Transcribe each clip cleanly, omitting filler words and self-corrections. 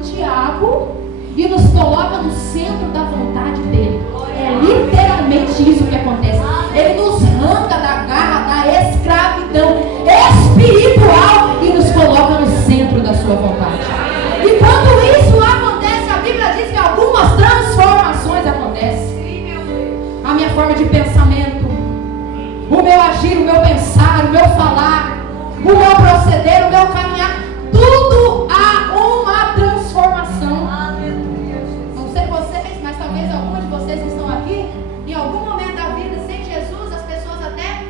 do diabo e nos coloca no centro da vontade dele. É literalmente isso que acontece. Ele nos arranca da garra da escravidão espiritual e nos coloca no centro da sua vontade. E quando isso acontece, a Bíblia diz que algumas transformações acontecem. A minha forma de pensamento, o meu agir, o meu pensar, o meu falar, o meu proceder, o meu caminhar, tudo há uma transformação. Não sei vocês, mas talvez alguns de vocês que estão aqui, em algum momento da vida, sem Jesus, as pessoas até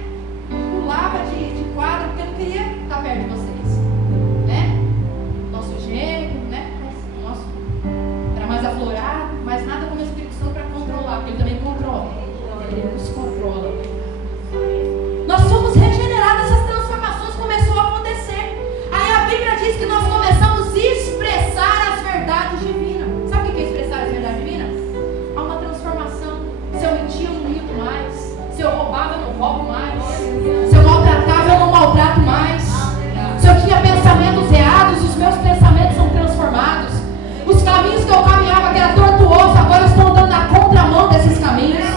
pulavam de quadro porque não queria estar perto de vocês, né? Nosso gênero, né? Nosso era mais aflorado, mas nada como a Espírito Santo para controlar, porque ele também controla. Ele nos controla. Nós somos regenerados, essas transformações começou a acontecer. Aí a Bíblia diz que nós começamos a expressar as verdades divinas. Sabe o que é expressar as verdades divinas? Há uma transformação. Se eu mentia, eu não minto mais. Se eu roubava, eu não roubo mais. Se eu maltratava, eu não maltrato mais. Se eu tinha pensamentos errados, os meus pensamentos são transformados. Os caminhos que eu caminhava, que era tortuoso, agora eu estou andando na contramão desses caminhos.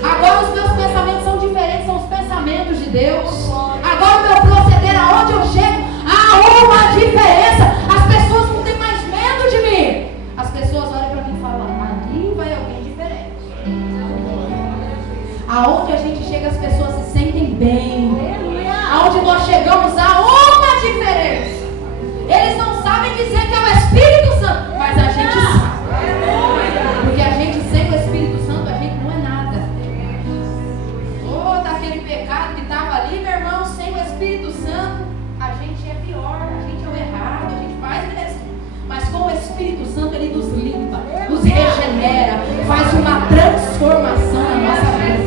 Agora os meus pensamentos são diferentes, são os pensamentos de Deus. Agora o meu proceder, aonde eu chego, há uma diferença. As pessoas não têm mais medo de mim. As pessoas olham para mim e falam, ali vai alguém diferente. Aonde a gente chega, as pessoas se sentem bem. Aonde nós chegamos, há uma diferença. Eles não sabem dizer que é o Espírito Santo, mas a gente sabe. Porque a gente sem o Espírito Santo, a gente não é nada. Daquele pecado que estava ali, meu irmão, sem o Espírito Santo, a gente é pior, a gente é o errado, a gente faz mesmo. Mas com o Espírito Santo, ele nos limpa, nos regenera, faz uma transformação na nossa vida.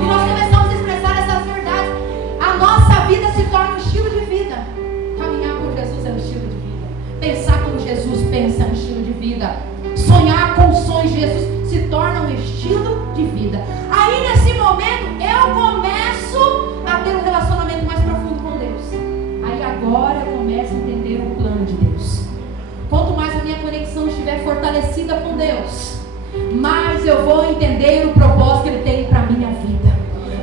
E nós começamos a expressar essas verdades. A nossa vida se torna um estilo de vida. Caminhar com Jesus é um estilo de vida. Pensar como Jesus pensa é um estilo de vida. Sonhar com sonhos de Jesus se torna um estilo de vida. Aí nesse momento eu começo a ter um relacionamento mais profundo com Deus. Aí agora eu começo a entender o plano de Deus. Quanto mais a minha conexão estiver fortalecida com Deus, mais eu vou entender o propósito que Ele tem para a minha vida.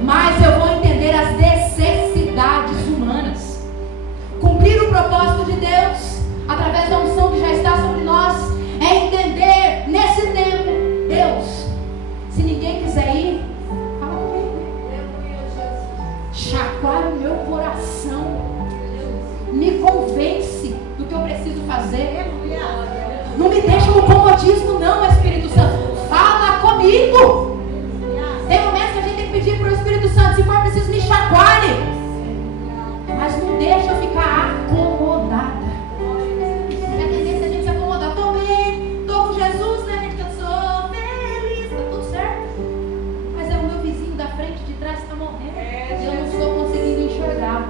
Mais eu vou entender as necessidades humanas. Cumprir o propósito de Deus através da unção que já está sobre nós é entender nesse tempo, Deus, se ninguém quiser ir, fala comigo. Chacoalha o meu coração, me convence do que eu preciso fazer. Não me deixa no comodismo não, Espírito Santo, fala comigo. Tem momentos que a gente tem que pedir para o Espírito Santo, se for preciso me chacoalhe, mas não deixa eu ficar acomodada. É a tendência a gente se acomodar. Estou bem, estou com Jesus, né? A gente cansou, feliz, está tudo certo. Mas é o meu vizinho da frente, de trás está morrendo. E eu não estou conseguindo enxergar.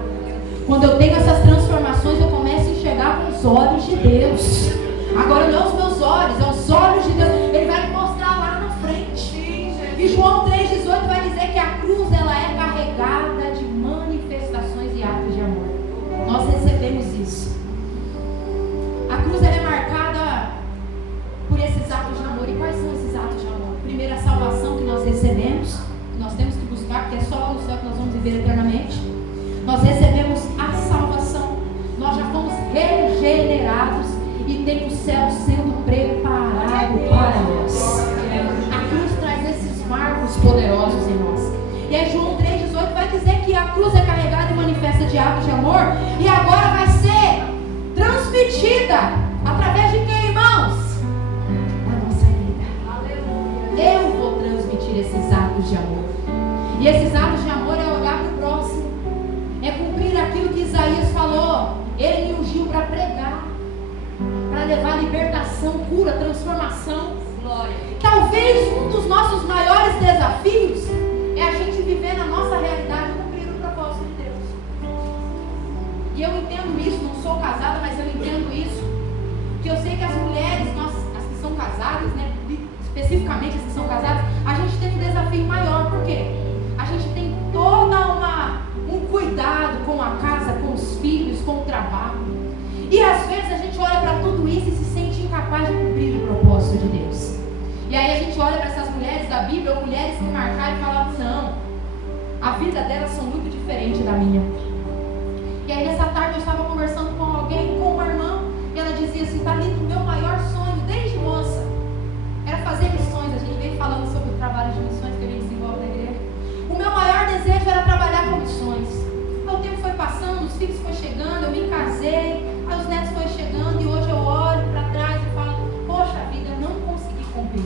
Quando eu tenho essas transformações, eu começo a enxergar com os olhos de Deus. Agora não os meus olhos, é os olhos de Deus. Ele vai me mostrar lá na frente. E João 3,18 vai dizer que a cruz ela é carregada de manifestações e atos de amor. Nós recebemos isso. A cruz ela é marcada por esses atos de amor. E quais são esses atos de amor? Primeiro, a salvação que nós recebemos, que nós temos que buscar, porque é só lá no céu que nós vamos viver eternamente. Nós recebemos a salvação. Nós já fomos regenerados e tem o céu sendo preparado para nós. A cruz traz esses marcos poderosos em nós. E aí João 3,18 vai dizer que a cruz é carregada e manifesta de atos de amor. E agora vai ser transmitida através de quem, irmãos? Da nossa vida. Eu vou transmitir esses atos de amor. E esses atos de amor é olhar para o próximo. É cumprir aquilo que Isaías falou. Ele me ungiu para pregar, para levar libertação, cura, transformação. Glória. Talvez um dos nossos maiores desafios é a gente viver na nossa realidade e cumprir o propósito de Deus. E eu entendo isso, não sou casada, mas eu entendo isso. Que eu sei que as mulheres, as que são casadas, né, especificamente as que são casadas, a gente tem um desafio maior. Por quê? A gente tem um cuidado com a casa, com os filhos, com o trabalho. E às vezes a gente olha para tudo isso e se sente incapaz de Deus. E aí a gente olha para essas mulheres da Bíblia, ou mulheres que marcaram e falavam, não, a vida delas são muito diferente da minha. E aí nessa tarde eu estava conversando com alguém, com uma irmã, e ela dizia assim, Thalita, o meu maior sonho desde moça era fazer missões. A gente veio falando sobre o trabalho de missões que a gente desenvolve na igreja. O meu maior desejo era trabalhar com missões. Aí o tempo foi passando, os filhos foram chegando, eu me casei, aí os netos foram chegando, e hoje eu olho para trás e falo, poxa vida, eu não consegui cumprir.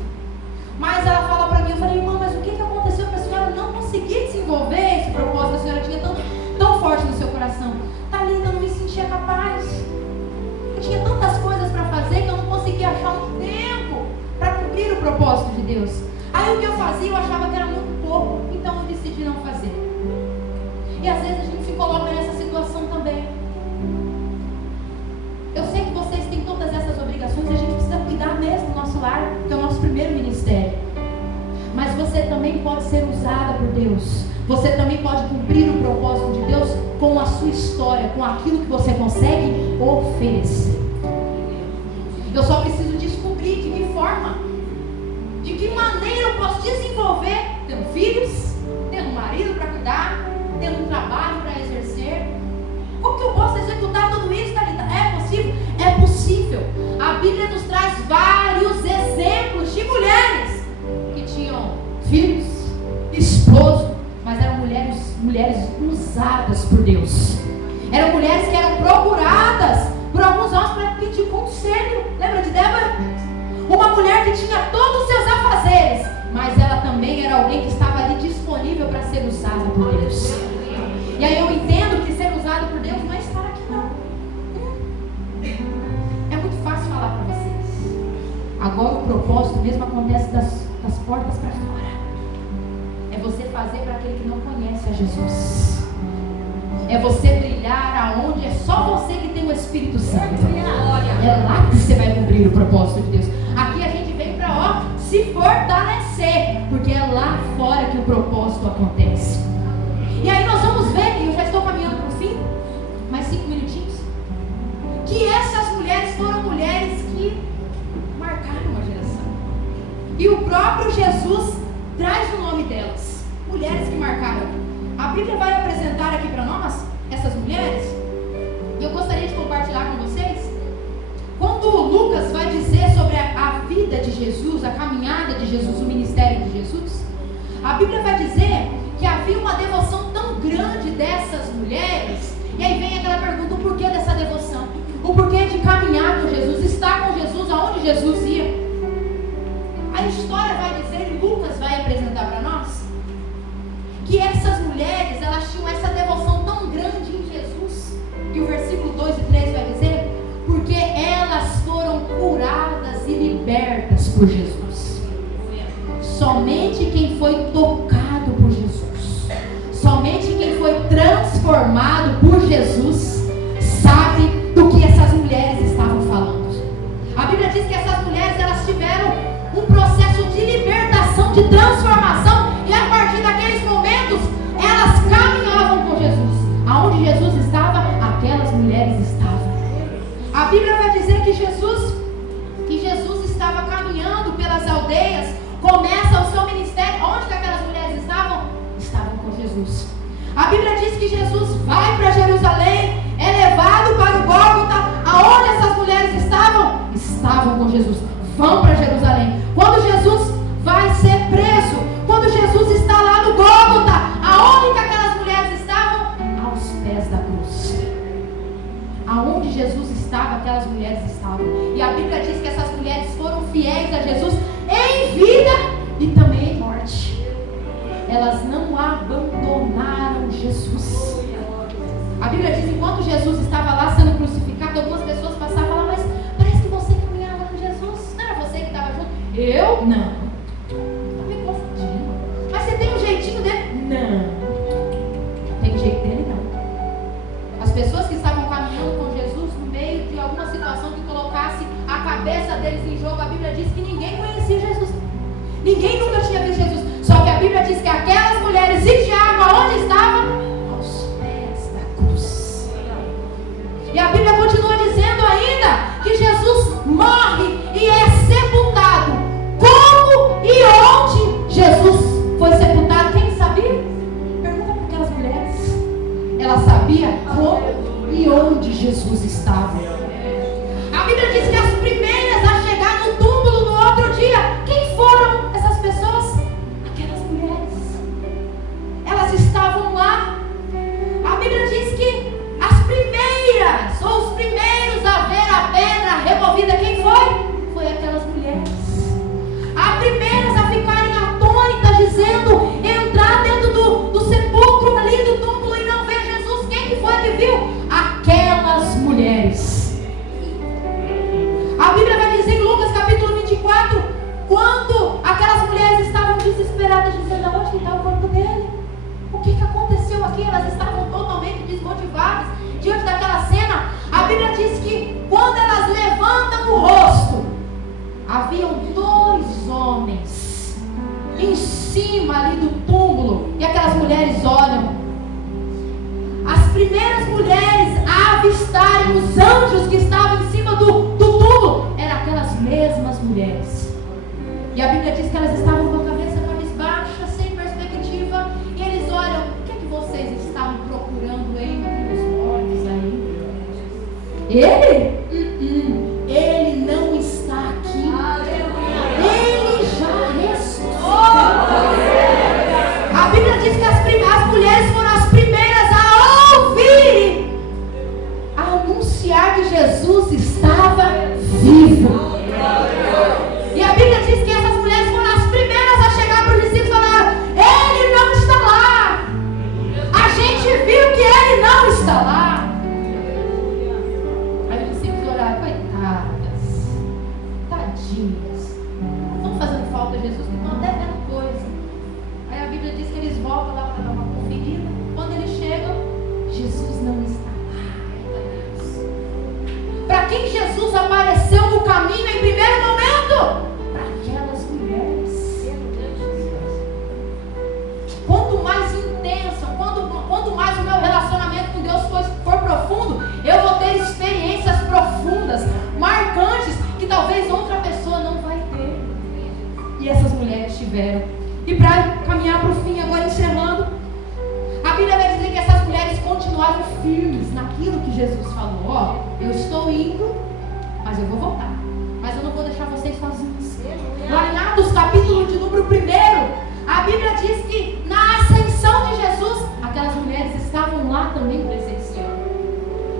Mas ela fala para mim, eu falei, irmã, mas o que aconteceu para a senhora não conseguir desenvolver esse propósito que a senhora tinha tão forte no seu coração? Thalita, eu não me sentia capaz. Eu tinha tantas coisas para fazer que eu não conseguia achar um tempo para cumprir o propósito de Deus. Aí o que eu fazia, eu achava que era muito pouco, então eu decidi não fazer. E às vezes a gente se coloca nessa situação também. Eu sei que vocês têm todas essas obrigações e a gente precisa cuidar mesmo do nosso lar, que é o nosso primeiro ministério. Mas você também pode ser usada por Deus. Você também pode cumprir o propósito de Deus com a sua história, com aquilo que você consegue oferecer. Eu só preciso descobrir de que forma, de que maneira eu posso desenvolver, tendo filhos, tendo um marido para cuidar, tendo um trabalho para exercer. Como que eu posso executar tudo isso, Thalita? É possível? É possível. A Bíblia nos traz vários exemplos de mulheres que tinham filhos, esposo, mas eram mulheres usadas por Deus. Eram mulheres que eram procuradas por alguns homens para pedir conselho. Lembra de Débora? Uma mulher que tinha todos os seus afazeres, mas ela também era alguém que estava ali disponível para ser usada por Deus. E aí eu entendo que ser usado por Deus não é estar aqui, não. É muito fácil falar para vocês. Agora o propósito mesmo acontece das portas para fora. É você fazer para aquele que não conhece a Jesus. É você brilhar aonde é só você que tem o Espírito Santo. É lá que você vai cumprir o propósito de Deus. Aqui a gente vem para se fortalecer, porque é lá fora que o propósito acontece. E aí nós vamos ver, e eu já estou caminhando para o fim, mais 5 minutinhos, que essas mulheres foram mulheres que marcaram uma geração. E o próprio Jesus traz o nome delas, mulheres que marcaram. A Bíblia vai apresentar aqui para nós essas mulheres, e eu gostaria de compartilhar com vocês. Quando Lucas vai dizer sobre a vida de Jesus, a caminhada de Jesus, o ministério de Jesus, a Bíblia vai dizer que havia uma devoção tão grande dessas mulheres, e aí vem aquela pergunta, o porquê dessa devoção? O porquê de caminhar com Jesus, estar com Jesus, aonde Jesus ia? A história vai dizer, e Lucas vai apresentar para nós, que essas mulheres, elas tinham essa devoção tão grande em Jesus, e o versículo 2 e 3 vai dizer, porque elas foram curadas e libertas por Jesus. Somente quem foi tocado por Jesus, somente quem foi transformado por Jesus, sabe do que essas mulheres estavam falando. A Bíblia diz que essas mulheres, elas tiveram um processo de libertação, de transformação, e a partir daqueles momentos, elas caminhavam com Jesus. Aonde Jesus estava, aquelas mulheres estavam. A Bíblia vai dizer que Jesus estava caminhando pelas aldeias, começa o seu ministério. Onde que aquelas mulheres estavam? Estavam com Jesus. A Bíblia diz que Jesus vai para Jerusalém, é levado para o Gólgota. Aonde essas mulheres estavam? Estavam com Jesus. Vão para Jerusalém. Quando Jesus vai ser preso, quando Jesus está lá no Gólgota, aonde que aquelas mulheres estavam? Aos pés da cruz. Aonde Jesus estava, aquelas mulheres estavam. E a Bíblia diz que essas mulheres foram fiéis a Jesus em vida e também em morte. Elas não abandonaram Jesus. A Bíblia diz que enquanto Jesus estava lá sendo crucificado, algumas pessoas passavam e falavam, mas parece que você caminhava com Jesus. Não era você que estava junto? Eu? Não. Estou me confundindo. Mas você tem um jeitinho dele? Não. Tem jeito dele não. As pessoas que estavam caminhando com Jesus no meio de alguma situação que colocasse a cabeça deles em jogo, a Bíblia diz que ninguém conhecia Jesus. Ninguém nunca tinha visto Jesus. Só que a Bíblia diz que aquelas mulheres e Tiago, aonde estavam? Aos pés da cruz. E a Bíblia continua dizendo ainda que Jesus morre e é sepultado diz que as primeiras a chegar no túmulo no outro dia, quem foram essas pessoas? Aquelas mulheres. Elas estavam lá. A Bíblia diz que as primeiras, ou os primeiros a ver a pedra removida, quem foi? Foi aquelas mulheres. As primeiras a ficarem atônitas, dizendo, entrar dentro do sepulcro ali do túmulo e não ver Jesus. Quem que foi que viu? Aquelas mulheres. A Bíblia vai dizer em Lucas capítulo 24, quando aquelas mulheres estavam desesperadas, dizendo, onde está o corpo dele? O que aconteceu aqui? Elas estavam totalmente desmotivadas diante daquela cena. A Bíblia diz que quando elas levantam o rosto, haviam 2 homens em cima ali do túmulo, e aquelas mulheres olham. As primeiras mulheres a avistarem os anjos que estavam em cima do túmulo eram aquelas mesmas mulheres. E a Bíblia diz que elas estavam com a cabeça cabisbaixa, sem perspectiva, e eles olham, o que é que vocês estavam procurando entre os mortos aí? Ele não está aqui. Ele já ressuscitou. A Bíblia diz que as mulheres foram as primeiras a ouvir, a anunciar que Jesus estava vivo. E a Bíblia diz que essas mulheres foram as primeiras a chegar para os discípulos e falar, ele não está lá. A gente viu que ele não está lá. Aí os discípulos olharam, coitadas, tadinhas, estão fazendo falta a Jesus, que estão até vendo coisa. Aí a Bíblia diz que eles voltam lá para dar uma conferida. Quando eles chegam, Jesus não está lá. Para quem Jesus apareceu no caminho em primeiro momento? Para aquelas mulheres. Quanto mais intenso, quanto mais o meu relacionamento com Deus for profundo, eu vou ter experiências profundas, marcantes, que talvez outra pessoa não vai ter. E essas mulheres tiveram. E para caminhar para o fim, agora encerrando, a Bíblia vai dizer que essas mulheres continuaram firmes naquilo que Jesus falou. Ó, eu estou indo, mas eu vou voltar. Mas eu não vou deixar vocês sozinhos. Lá em Atos, capítulo de número 1, a Bíblia diz que na ascensão de Jesus, aquelas mulheres estavam lá também presenciando.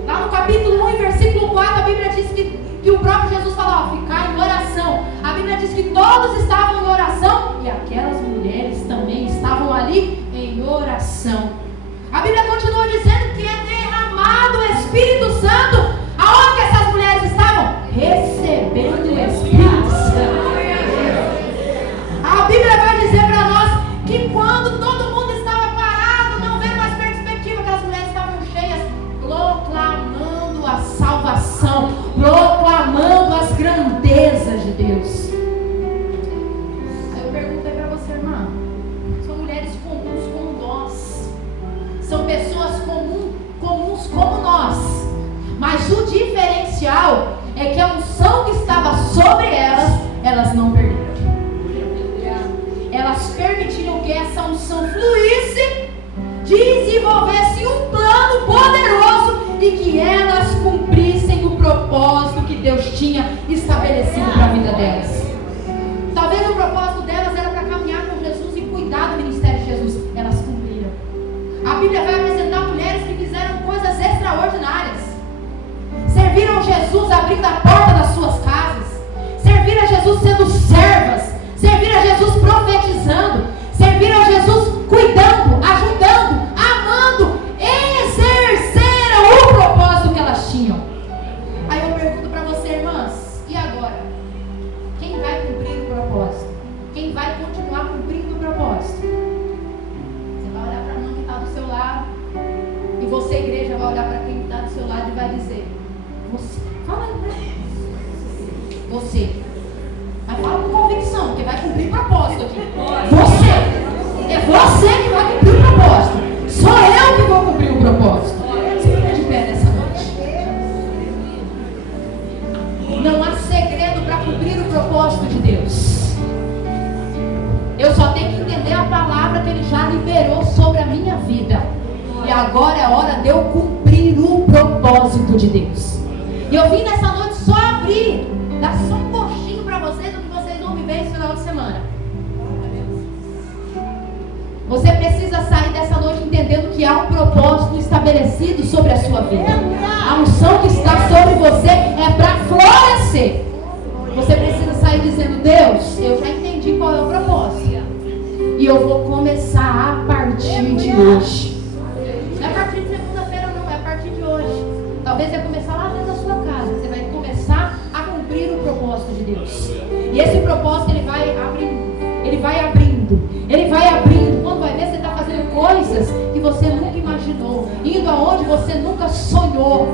Lá no capítulo 1, versículo 4, a Bíblia diz que o próprio Jesus fala, ó, ficar em oração. A Bíblia diz que todos estavam em oração e aquelas mulheres também estavam ali em oração. A Bíblia continua dizendo que é derramado o Espírito Santo. Aonde essas mulheres estavam? Recebendo o Espírito Santo. A Bíblia vai dizer para nós que quando todo mundo estava parado, não vendo mais perspectiva, aquelas mulheres estavam cheias, proclamando a salvação, proclamando as grandezas de Deus. Aí eu perguntei para você, irmã, são mulheres comuns como nós, são pessoas comuns como nós, mas o diferencial é que a unção que estava sobre elas não perderam. Elas permitiram que essa unção fluísse, desenvolvesse um plano poderoso e que elas cumprissem o propósito que Deus tinha estabelecido para a vida delas. Talvez o propósito delas era para caminhar com Jesus e cuidar do ministério de Jesus. Elas cumpriram. A Bíblia vai apresentar mulheres que fizeram coisas extraordinárias. Serviram Jesus abrindo a porta das suas casas. Serviram a Jesus sendo servas. Serviram a Jesus profetizando. Serviram a Jesus cuidando, ajudando, amando. Exerceram o propósito que elas tinham. Aí eu pergunto para você, irmãs, e agora? Quem vai cumprir o propósito? Quem vai continuar cumprindo o propósito? Você vai olhar para a irmã que está do seu lado. E você, igreja, vai olhar para quem está do seu lado e vai dizer, você, fala aí para mim. Você. Mas fala com convicção, porque vai cumprir propósito aqui. Você. É você que vai cumprir o propósito. Sou eu que vou cumprir o propósito. Você fica de pé nessa noite. Não há segredo para cumprir o propósito de Deus. Eu só tenho que entender a palavra que Ele já liberou sobre a minha vida. E agora é hora de eu cumprir o propósito de Deus. E eu vim nessa noite só abrir que há um propósito estabelecido sobre a sua vida. A unção que está sobre você é para florescer. Você precisa sair dizendo: Deus, eu já entendi qual é o propósito, e eu vou começar a partir de hoje. Não é a partir de segunda-feira não, é a partir de hoje. Talvez você começar lá dentro da sua casa. Você vai começar a cumprir o propósito de Deus. E esse propósito ele vai abrindo. Ele vai abrindo. Ele vai abrindo. Quando vai ver, você está fazendo coisas que você nunca imaginou, indo aonde você nunca sonhou,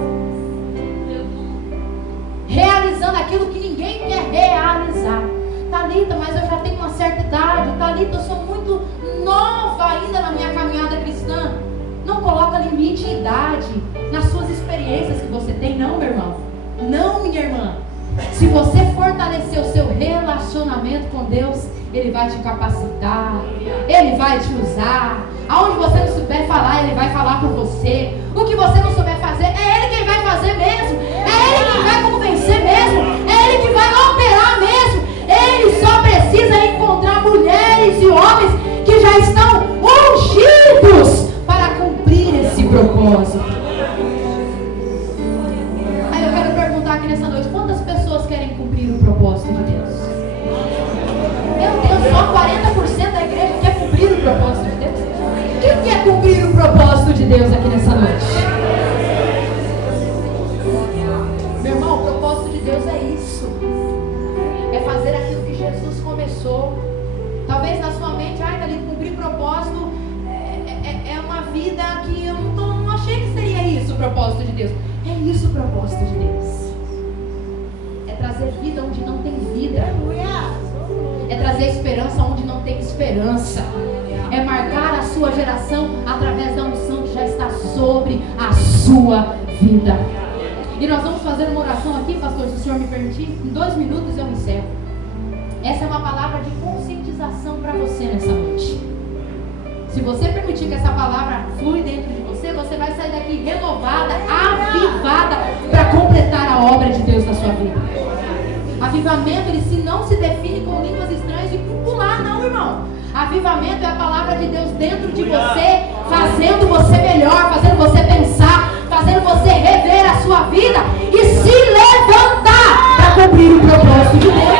realizando aquilo que ninguém quer realizar. Thalita, mas eu já tenho uma certa idade. Thalita, eu sou muito nova ainda na minha caminhada cristã. Não coloca limite em idade nas suas experiências que você tem, não, meu irmão. Não, minha irmã. Se você fortalecer o seu relacionamento com Deus, Ele vai te capacitar, Ele vai te usar. Aonde você não souber falar, Ele vai falar por você. O que você não souber fazer, é Ele quem vai fazer mesmo. É Ele quem vai convencer mesmo. É Ele que vai operar mesmo. Ele só precisa encontrar mulheres e homens que já estão ungidos para cumprir esse propósito. Aí eu quero perguntar aqui nessa noite: quantas pessoas querem cumprir o propósito de Deus? Meu Deus, só 40% da igreja quer cumprir o propósito de Deus? Quem quer cumprir o propósito de Deus aqui nessa noite? Meu irmão, o propósito de Deus é isso. É fazer aquilo que Jesus começou. Talvez na sua mente, Thalita, cumprir propósito é uma vida que eu não achei que seria isso o propósito de Deus. É isso o propósito de Deus. É trazer vida onde não tem vida. É trazer esperança onde não tem esperança. É marcar a sua geração através da unção que já está sobre a sua vida. E nós vamos fazer uma oração aqui, pastor, se o senhor me permitir. Em 2 minutos eu encerro. Essa é uma palavra de conscientização para você nessa noite. Se você permitir que essa palavra flui dentro de você, você vai sair daqui renovada, avivada, para completar a obra de Deus na sua vida. Avivamento, ele não se define com línguas estranhas e pular, não, irmão. Avivamento é a palavra de Deus dentro de você, fazendo você melhor, fazendo você pensar, fazendo você rever a sua vida e se levantar para cumprir o propósito de Deus.